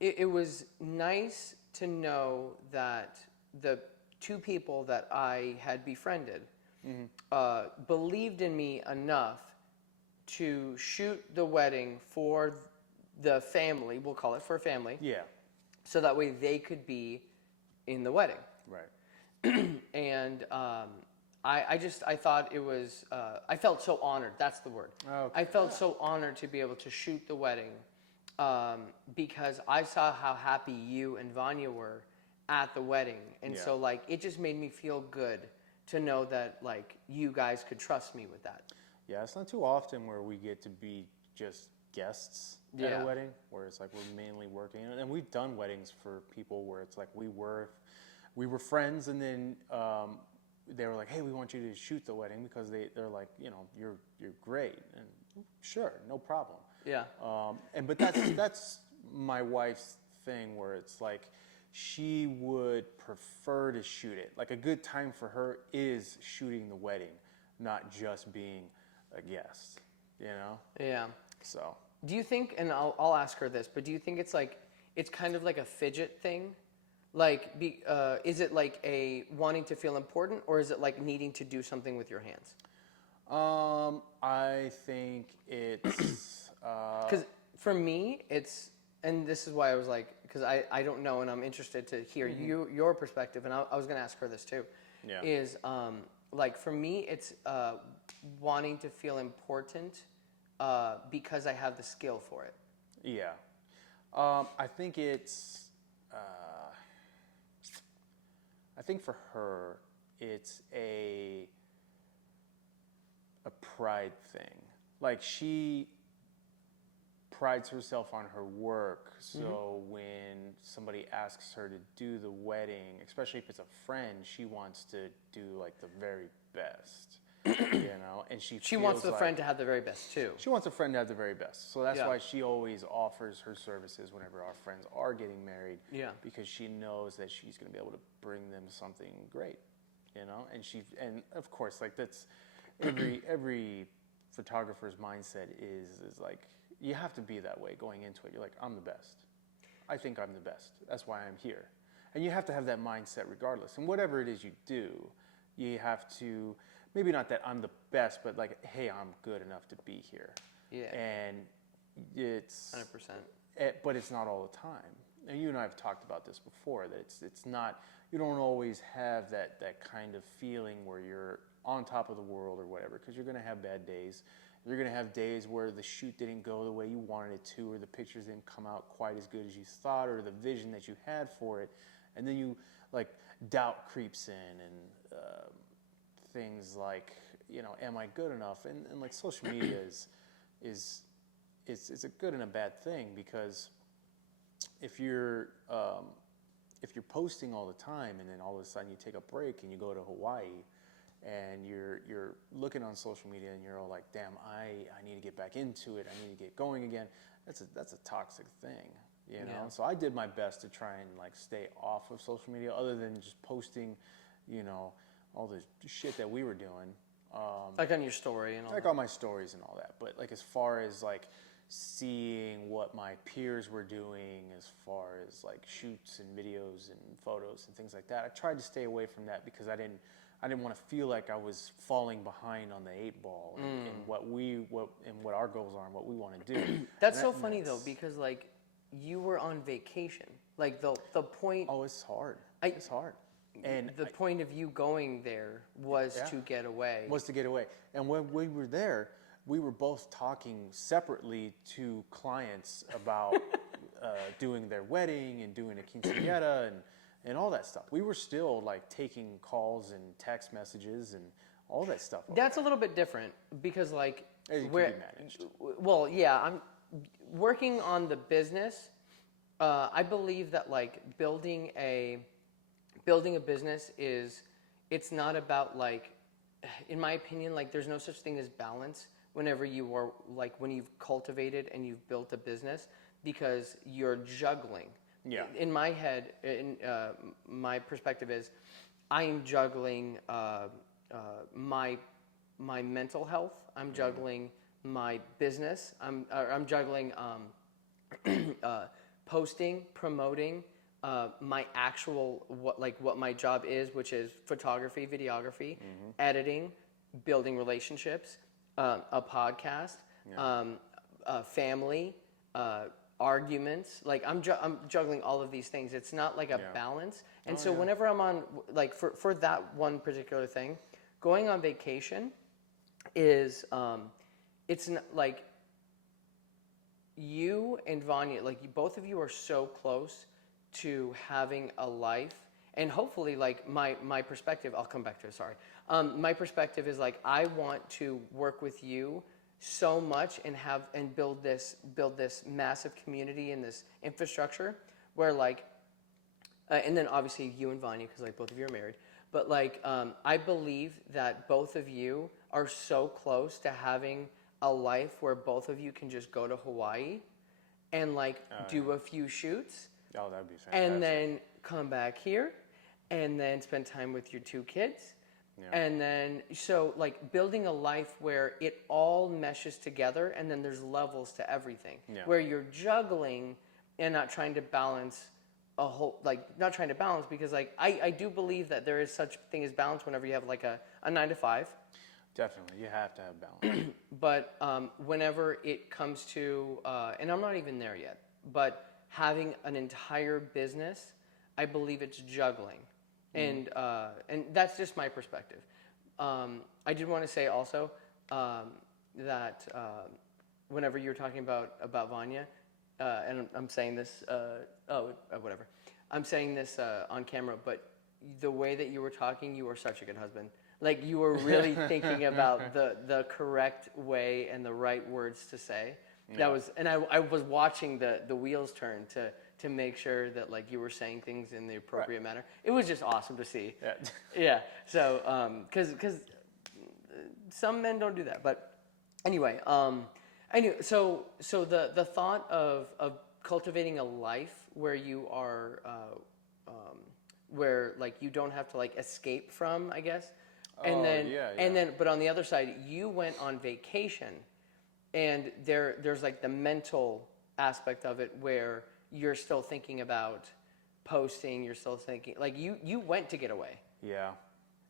it was nice to know that the two people that I had befriended believed in me enough to shoot the wedding for the family, we'll call it for a family. Yeah. So that way they could be in the wedding. Right. And I thought it was, I felt so honored, that's the word. Okay. I felt so honored to be able to shoot the wedding because I saw how happy you and Vanya were at the wedding. And so like, it just made me feel good to know that like you guys could trust me with that. Yeah, it's not too often where we get to be just guests at a wedding, where it's like we're mainly working. And we've done weddings for people where it's like we were friends, and then they were like, hey, we want you to shoot the wedding because they're like, you know, you're great. And sure, no problem. Yeah. But that's my wife's thing, where it's like she would prefer to shoot it. Like a good time for her is shooting the wedding, not just being a guest, you know? Yeah. So. Do you think, and I'll ask her this, but do you think it's like, it's kind of like a fidget thing? Like, is it like a wanting to feel important, or is it like needing to do something with your hands? I think it's... Because for me, it's, and this is why I was like, because I don't know, and I'm interested to hear your perspective, and I was going to ask her this too, is like for me, it's wanting to feel important because I have the skill for it. Yeah. I think it's... I think for her, it's a pride thing. Like she prides herself on her work, so when somebody asks her to do the wedding, especially if it's a friend, she wants to do like the very best. and she wants feels the like friend to have the very best too. she wants a friend to have the very best. So that's Yeah. why she always offers her services whenever our friends are getting married. Yeah. Because she knows that she's going to be able to bring them something great, and of course, like that's every photographer's mindset is like you have to be that way going into it. You're like, I'm the best. I think I'm the best. That's why I'm here. And you have to have that mindset regardless. And whatever it is you do, you have to, maybe not that I'm the best, but like, hey, I'm good enough to be here. Yeah. And it's 100%. But it's not all the time. And you and I have talked about this before, that it's not, you don't always have that kind of feeling where you're on top of the world or whatever, because you're going to have bad days. You're going to have days where the shoot didn't go the way you wanted it to, or the pictures didn't come out quite as good as you thought, or the vision that you had for it. And then you, like, doubt creeps in, and things like, am I good enough? And like social media is a good and a bad thing, because if you're posting all the time and then all of a sudden you take a break and you go to Hawaii and you're looking on social media and you're all like, damn, I need to get back into it, I need to get going again, that's a toxic thing, Yeah. So I did my best to try and like stay off of social media, other than just posting, all the shit that we were doing. Like on your story and all Like that. on my stories and all that. But like as far as like seeing what my peers were doing, as far as like shoots and videos and photos and things like that, I tried to stay away from that, because I didn't want to feel like I was falling behind on the 8 ball in what our goals are and what we want to do. That's so funny though, because like you were on vacation. Like the point. Oh, it's hard. It's hard. And the point of you going there was to get away. Was to get away. And when we were there, we were both talking separately to clients about doing their wedding and doing a quinceañera and all that stuff. We were still like taking calls and text messages and all that stuff. That's a little bit different, because like It can be managed. Well, yeah, I'm working on the business. I believe that like building a business it's not about like, in my opinion, like there's no such thing as balance whenever you are like, when you've cultivated and you've built a business, because you're juggling. Yeah. In my head, my perspective is I am juggling my mental health. I'm juggling my business. I'm juggling posting, promoting, my actual what my job is, which is photography, videography, editing, building relationships, a podcast, family, arguments. Like I'm juggling all of these things. It's not like a balance. And so whenever I'm on, like for that one particular thing, going on vacation is it's not, like you and Vanya, like both of you are so close to having a life, and hopefully like my perspective, I'll come back to it, sorry. My perspective is like I want to work with you so much and build this massive community and this infrastructure where like and then obviously you and Vanya, because like both of you are married, but like I believe that both of you are so close to having a life where both of you can just go to Hawaii and like do a few shoots. Oh, that'd be fantastic. And then come back here and then spend time with your 2 kids. Yeah. And then, so like building a life where it all meshes together, and then there's levels to everything. Yeah. Where you're juggling and not trying to balance a whole, like not trying to balance, because like I do believe that there is such thing as balance whenever you have like a 9 to 5. Definitely, you have to have balance. But whenever it comes to, and I'm not even there yet, but having an entire business, I believe it's juggling. And that's just my perspective. I did want to say also that whenever you were talking about Vanya, and I'm saying this, whatever. I'm saying this on camera, but the way that you were talking, you were such a good husband. Like you were really thinking about the correct way and the right words to say. Yeah. That was, and I was watching the wheels turn to make sure that like you were saying things in the appropriate manner. It was just awesome to see. Yeah. Yeah. So, because some men don't do that. But anyway, so the thought of cultivating a life where you are where like you don't have to like escape from, I guess. And Oh, then yeah, and yeah. then but on the other side, you went on vacation, and there's like the mental aspect of it where you're still thinking about posting, you're still thinking like you went to get away. Yeah,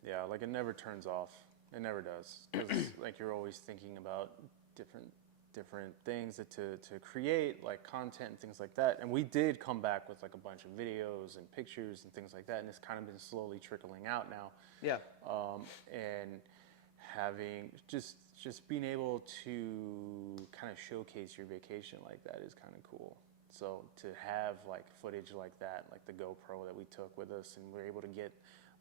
yeah. Like it never turns off. It never does. Because like you're always thinking about different things to create, like content and things like that. And we did come back with like a bunch of videos and pictures and things like that. And it's kind of been slowly trickling out now. Yeah. And having just being able to kind of showcase your vacation like that is kind of cool. So to have like footage like that, like the GoPro that we took with us, and we're able to get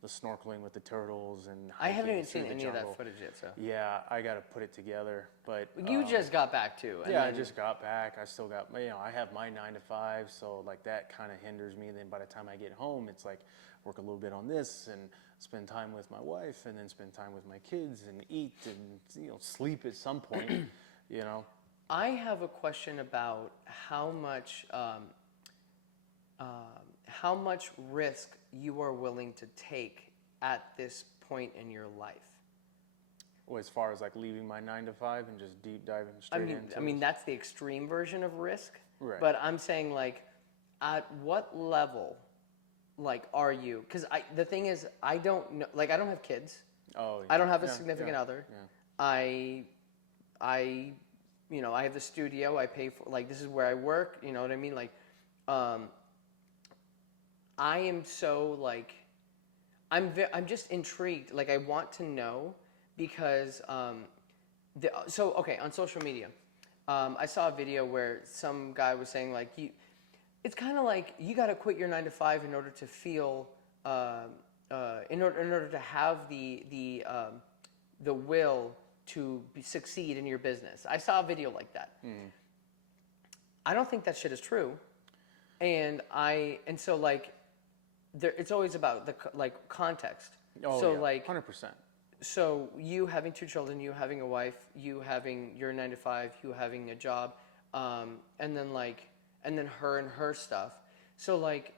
the snorkeling with the turtles and I haven't hiking even through seen the any of jungle. that footage yet, so. Yeah, I got to put it together. But You just got back too. And yeah, I then- just got back. I still got, I have my 9 to 5, so like that kind of hinders me. Then by the time I get home, it's like work a little bit on this and spend time with my wife, and then spend time with my kids and eat and sleep at some point. I have a question about how much risk you are willing to take at this point in your life. Well, as far as like leaving my 9 to 5 and just deep diving straight into I mean this. that's the extreme version of risk. Right. But I'm saying like, at what level, like, are you? Because the thing is, I don't know. Like, I don't have kids. Oh, yeah. I don't have a Yeah, significant yeah, other. yeah. I I have the studio. I pay for, like, this is where I work. You know what I mean? Like, I am so like, I'm just intrigued. Like, I want to know because okay, on social media, I saw a video where some guy was saying like it's kind of like you got to quit your 9 to 5 in order to feel in order to have the will to succeed in your business. I saw a video like that. I don't think that shit is true, and so like it's always about the like context. Oh, so yeah, like 100%. so you having 2 children, you having a wife, you having your 9 to 5, you having a job, and then her and her stuff. So like,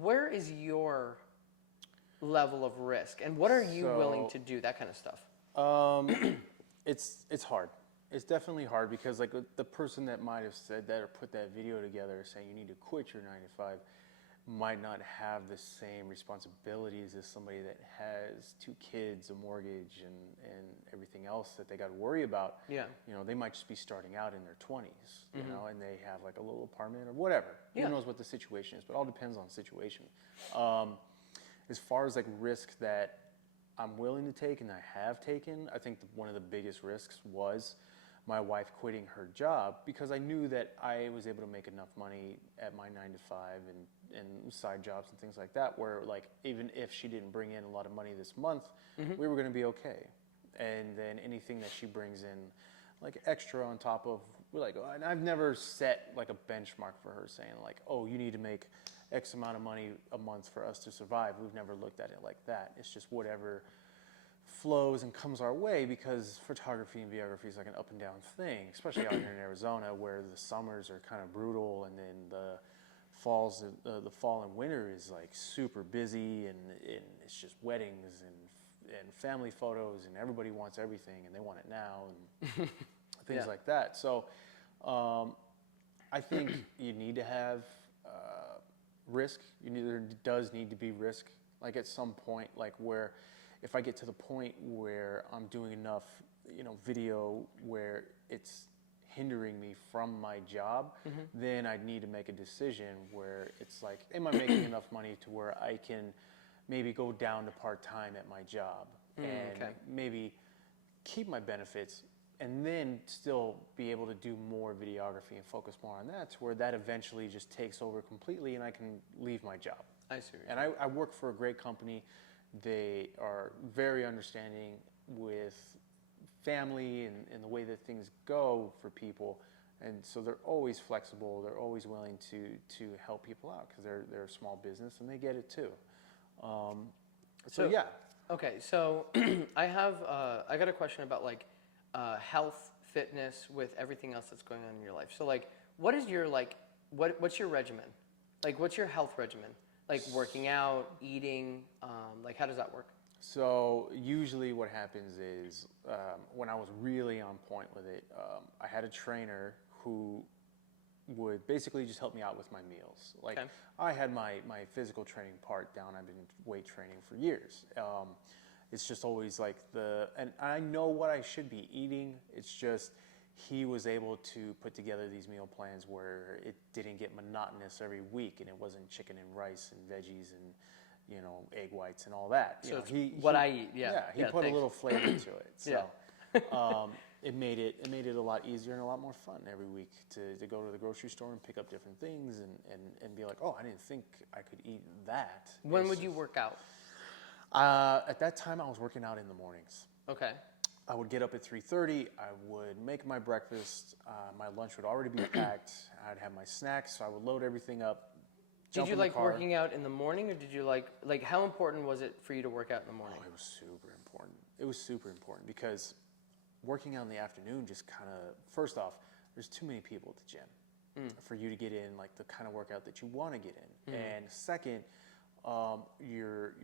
where is your level of risk, and what are you willing to do? That kind of stuff. It's hard. It's definitely hard because like the person that might have said that or put that video together saying you need to quit your 9 to 5 might not have the same responsibilities as somebody that has 2 kids, a mortgage, and everything else that they got to worry about. Yeah. They might just be starting out in their 20s, and they have like a little apartment or whatever. Yeah. Who knows what the situation is, but it all depends on the situation. As far as like risk that I'm willing to take and I have taken, I think one of the biggest risks was my wife quitting her job because I knew that I was able to make enough money at my 9 to 5 and side jobs and things like that where like even if she didn't bring in a lot of money this month, we were going to be okay. And then anything that she brings in like extra on top of, we're like, and I've never set like a benchmark for her saying like, oh, you need to make X amount of money a month for us to survive. We've never looked at it like that. It's just whatever flows and comes our way because photography and videography is like an up and down thing, especially out here in Arizona where the summers are kind of brutal and then the fall and winter is like super busy and it's just weddings and family photos and everybody wants everything and they want it now and things Yeah. like that. So I think you need to have risk. There does need to be risk like at some point like where if I get to the point where I'm doing enough, video where it's hindering me from my job, then I'd need to make a decision where it's like, am I making enough money to where I can maybe go down to part-time at my job and okay. maybe keep my benefits and then still be able to do more videography and focus more on that to where that eventually just takes over completely and I can leave my job. I see. And I work for a great company. They are very understanding with family and the way that things go for people. And so they're always flexible. They're always willing to help people out because they're a small business and they get it too. So yeah. Okay, so I got a question about like health, fitness with everything else that's going on in your life. So like, what is your like, what's your regimen? Like, what's your health regimen? Like working out, eating, like how does that work? So usually what happens is when I was really on point with it, I had a trainer who would basically just help me out with my meals. Like Okay. I had my physical training part down. I've been weight training for years. It's just always like and I know what I should be eating. It's just he was able to put together these meal plans where it didn't get monotonous every week, and it wasn't chicken and rice and veggies and egg whites and all that. So it's what I eat. Yeah. He put thanks. a little flavor to it. So Yeah. it made it a lot easier and a lot more fun every week to go to the grocery store and pick up different things and be like, oh, I didn't think I could eat that. When would you work out? At that time, I was working out in the mornings. Okay. I would get up at 3:30. I would make my breakfast. My lunch would already be packed. I'd have my snacks. So I would load everything up. Did you in the like car. working out in the morning, or did you like how important was it for you to work out in the morning? Oh, it was super important. It was super important because working out in the afternoon just kind of, first off, there's too many people at the gym for you to get in like the kind of workout that you want to get in. And second, your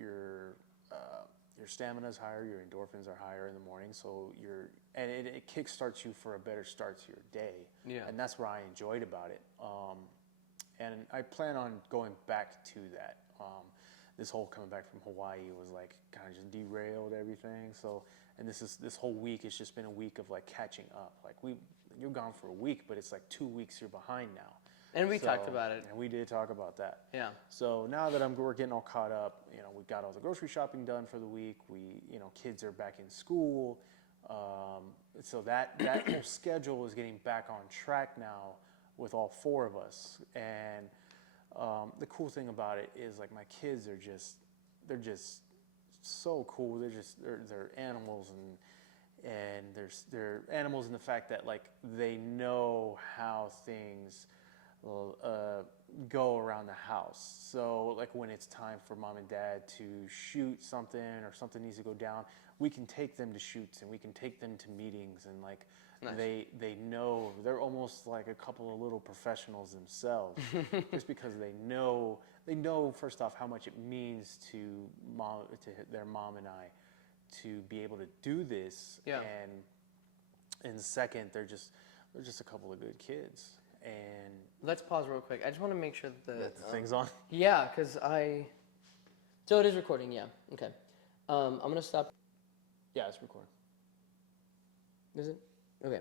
stamina is higher, your endorphins are higher in the morning, so it kickstarts you for a better start to your day. Yeah. And that's what I enjoyed about it. And I plan on going back to that. This whole coming back from Hawaii was like kind of just derailed everything. So, and this whole week, it's just been a week of like catching up. Like you're gone for a week, but it's like 2 weeks you're behind now. And we talked about it. And we did talk about that. Yeah. So now that we're getting all caught up, we got all the grocery shopping done for the week. Kids are back in school. So that whole schedule is getting back on track now with all four of us. And the cool thing about it is like my kids are they're just so cool. They're animals and they're animals in the fact that like they know how things go around the house. So like when it's time for mom and dad to shoot something or something needs to go down, we can take them to shoots and we can take them to meetings and like Nice. they know, they're almost like a couple of little professionals themselves just because they know first off how much it means to their mom and I to be able to do this. Yeah. And second, they're just a couple of good kids. And Let's pause real quick. I just want to make sure that the thing's on. Yeah, because So it is recording. Yeah. Okay. I'm gonna stop. Yeah, it's recording. Is it? Okay.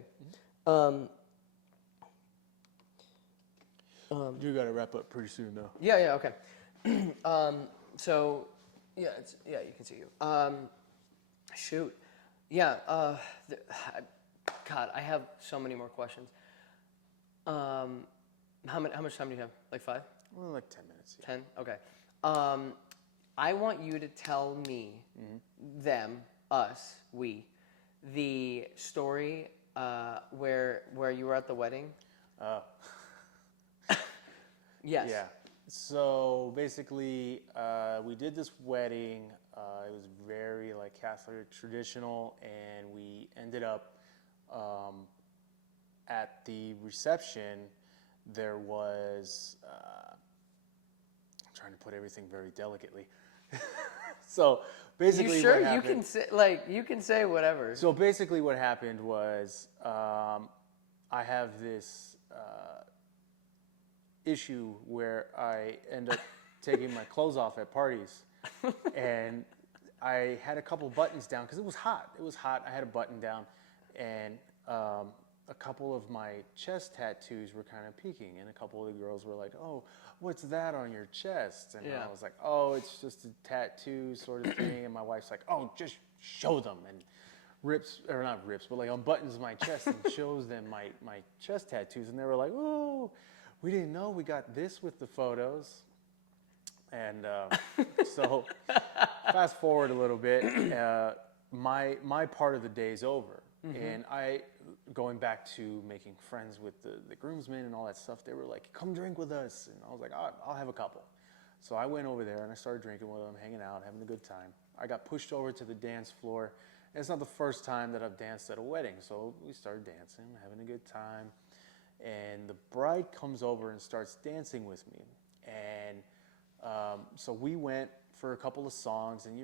You got to wrap up pretty soon, though. Yeah. Okay. So yeah, you can see you. Shoot. Yeah. God, I have so many more questions. How much time do you have? Like 5? Well, like 10 minutes. Yeah. 10? Okay. I want you to tell me, them, us, we, the story where you were at the wedding. Yes. Yeah. So basically, we did this wedding. It was very like Catholic traditional, and we ended up at the reception. There was I'm trying to put everything very delicately. So basically, You sure what you happened, you can say whatever. So basically, what happened was I have this issue where I end up taking my clothes off at parties, and I had a couple buttons down because it was hot. It was hot. I had a button down, and a couple of my chest tattoos were kind of peeking, and a couple of the girls were like, "Oh, what's that on your chest?" And Yeah. I was like, "Oh, it's just a tattoo sort of thing." And my wife's like, "Oh, just show them," and not rips, but like unbuttons my chest and shows them my chest tattoos, and they were like, "Oh, we didn't know we got this with the photos." And so fast forward a little bit, my part of the day's over, and going back to making friends with the groomsmen and all that stuff. They were like, "Come drink with us," and I was like, "I'll have a couple." So I went over there and I started drinking with them, hanging out, having a good time. I got pushed over to the dance floor. And it's not the first time that I've danced at a wedding. So we started dancing, having a good time. And the bride comes over and starts dancing with me. And so we went for a couple of songs, and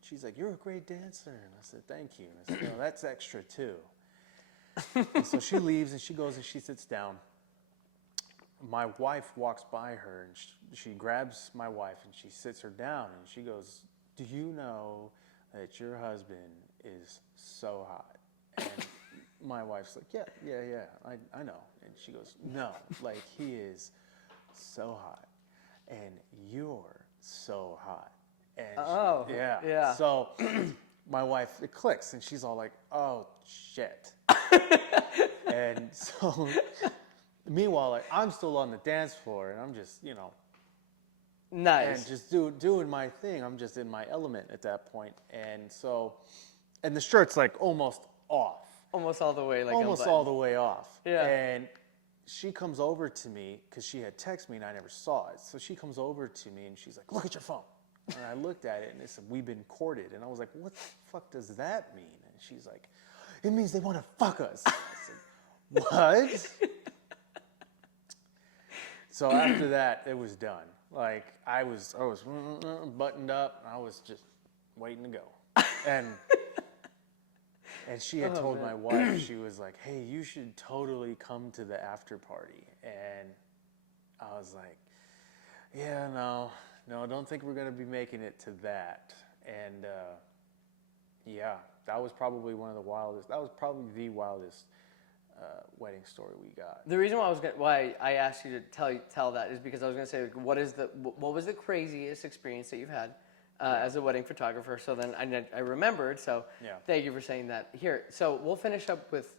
she's like, you're a great dancer. And I said, thank you. And I said, no, that's extra too. And so she leaves, and she goes and she sits down. My wife walks by her, and she grabs my wife, and she sits her down, and she goes, do you know that your husband is so hot? And my wife's like, yeah, I know. And she goes, no, like, he is so hot, and you're so hot. And yeah. So my wife, it clicks, and she's all like, oh, shit. And so meanwhile, like, I'm still on the dance floor, and I'm just, Nice. and just doing my thing. I'm just in my element at that point. And so, and the shirt's like almost off. Almost all the way, like Almost all the way off. Yeah. And she comes over to me, because she had texted me and I never saw it. So she comes over to me and she's like, look at your phone. And I looked at it and it said, we've been courted. And I was like, what the fuck does that mean? And she's like, it means they want to fuck us. I said, what? So after that, it was done. Like, I was buttoned up, and I was just waiting to go. And she had told my wife, she was like, hey, you should totally come to the after party. And I was like, yeah, no, don't think we're going to be making it to that. And yeah, that was probably the wildest wedding story we got. The reason why I asked you to tell that is because I was going to say, what was the craziest experience that you've had as a wedding photographer? So then I remembered. So Thank you for saying that. Here, so we'll finish up with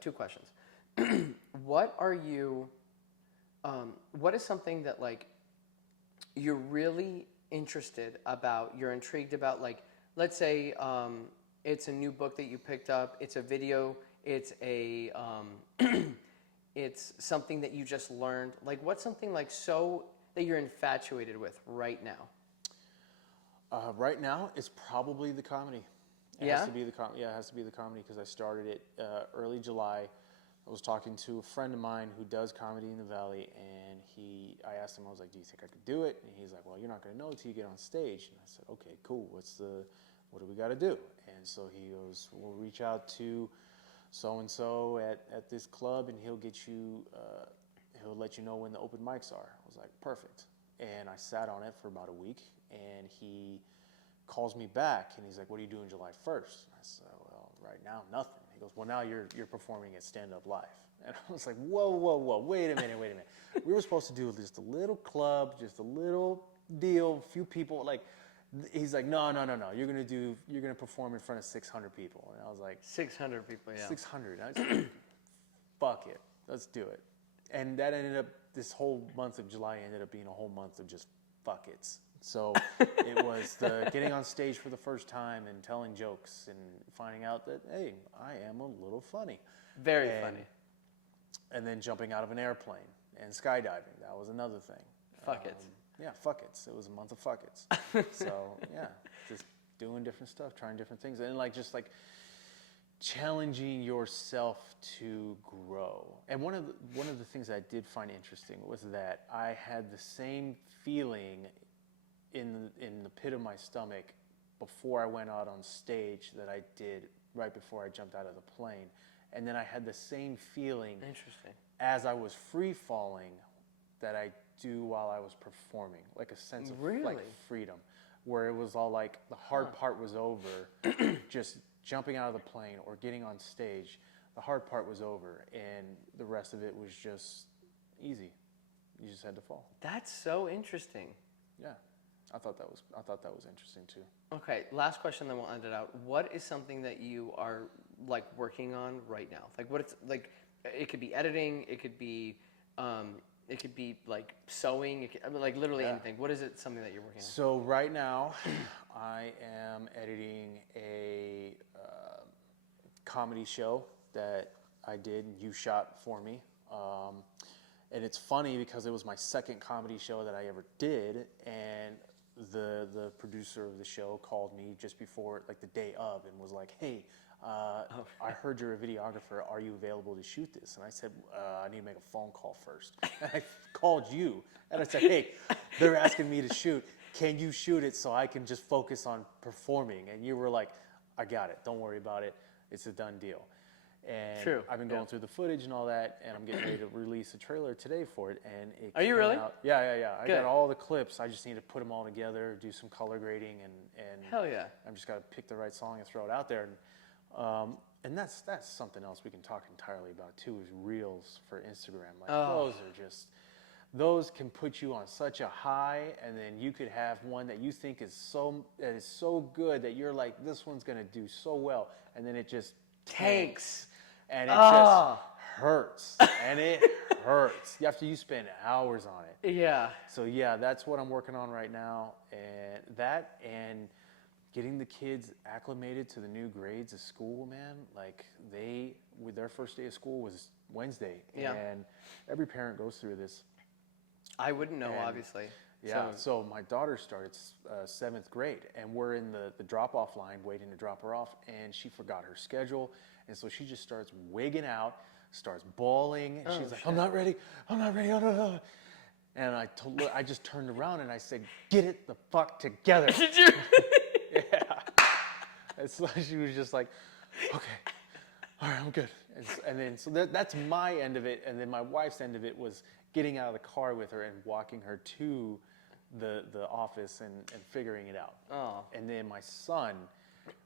2 questions. What is something that, like, you're really interested about? You're intrigued about, like, let's say it's a new book that you picked up. It's a video. It's it's something that you just learned. Like, what's something like so that you're infatuated with right now? Right now, it's probably the comedy. It has to be the comedy. Yeah, it has to be the comedy, because I started it early July. I was talking to a friend of mine who does comedy in the Valley, and I asked him, I was like, do you think I could do it? And he's like, well, you're not going to know until you get on stage. And I said, okay, cool. What do we got to do? And so he goes, we'll reach out to so-and-so at this club, and he'll let you know when the open mics are. I was like, perfect. And I sat on it for about a week, and he calls me back, and he's like, what are you doing July 1st? And I said, well, right now, nothing. He goes, well, now you're performing at Stand Up Live. And I was like, whoa, wait a minute. We were supposed to do just a little club, just a little deal, few people, like. He's like, no. You're gonna perform in front of 600 people. And I was like, 600 people, yeah. 600. I was like, fuck it, let's do it. And that ended up, this whole month of July ended up being a whole month of just fuck it's. So it was the getting on stage for the first time and telling jokes and finding out that, hey, I am a little funny. Very funny. And then jumping out of an airplane and skydiving. That was another thing. Fuck it. Yeah, fuck it's. It was a month of fuck it's. So yeah, just doing different stuff, trying different things, and just challenging yourself to grow. And one of the things I did find interesting was that I had the same feeling in the pit of my stomach before I went out on stage that I did right before I jumped out of the plane, and then I had the same feeling as I was free falling that I do while I was performing, like a sense of like freedom, where it was all like the hard part was over, just jumping out of the plane or getting on stage. The hard part was over, and the rest of it was just easy. You just had to fall. That's so interesting. Yeah, I thought that was interesting too. Okay, last question, then we'll end it out. What is something that you are like working on right now? Like, what it's like? It could be editing. It could be like sewing. Like literally anything. What is it? Something that you're working on? So right now, I am editing a comedy show that I did and you shot for me. And it's funny because it was my second comedy show that I ever did, and the producer of the show called me just before, like the day of, and was like, "Hey, I heard you're a videographer. Are you available to shoot this?" And I said, "I need to make a phone call first." And I called you, and I said, "Hey, they're asking me to shoot. Can you shoot it so I can just focus on performing?" And you were like, "I got it. Don't worry about it. It's a done deal." And True. I've been going through the footage and all that, and I'm getting ready to release a trailer today for it. And it Are you came really? out- yeah. I Good. got all the clips. I just need to put them all together, do some color grading, and Hell yeah. I've just got to pick the right song and throw it out there. And that's something else we can talk entirely about too, is reels for Instagram. Like those are just, those can put you on such a high, and then you could have one that you think is so good that you're like, this one's gonna do so well, and then it just tanks, and it just hurts, and it hurts. After you spend hours on it. Yeah. So yeah, that's what I'm working on right now, and getting the kids acclimated to the new grades of school, man. Like with their first day of school was Wednesday, Yeah. and every parent goes through this. I wouldn't know, And- obviously. Yeah, so my daughter started 7th grade, and we're in the drop-off line waiting to drop her off, and she forgot her schedule, and so she just starts wigging out, starts bawling, and she's like, I'm not ready, oh, no. And I just turned around and I said, get it the fuck together. Did you? Yeah. And so she was just like, okay, all right, I'm good. And then, so that's my end of it, and then my wife's end of it was getting out of the car with her and walking her to the office and figuring it out. Oh. And then my son,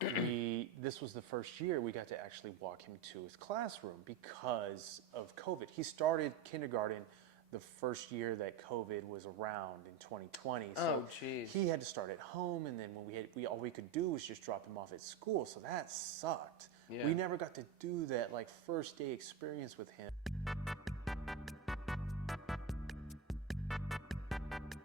this was the first year we got to actually walk him to his classroom because of COVID. He started kindergarten the first year that COVID was around in 2020. So geez. he had to start at home, and then when all we could do was just drop him off at school. So that sucked. Yeah. We never got to do that like first day experience with him.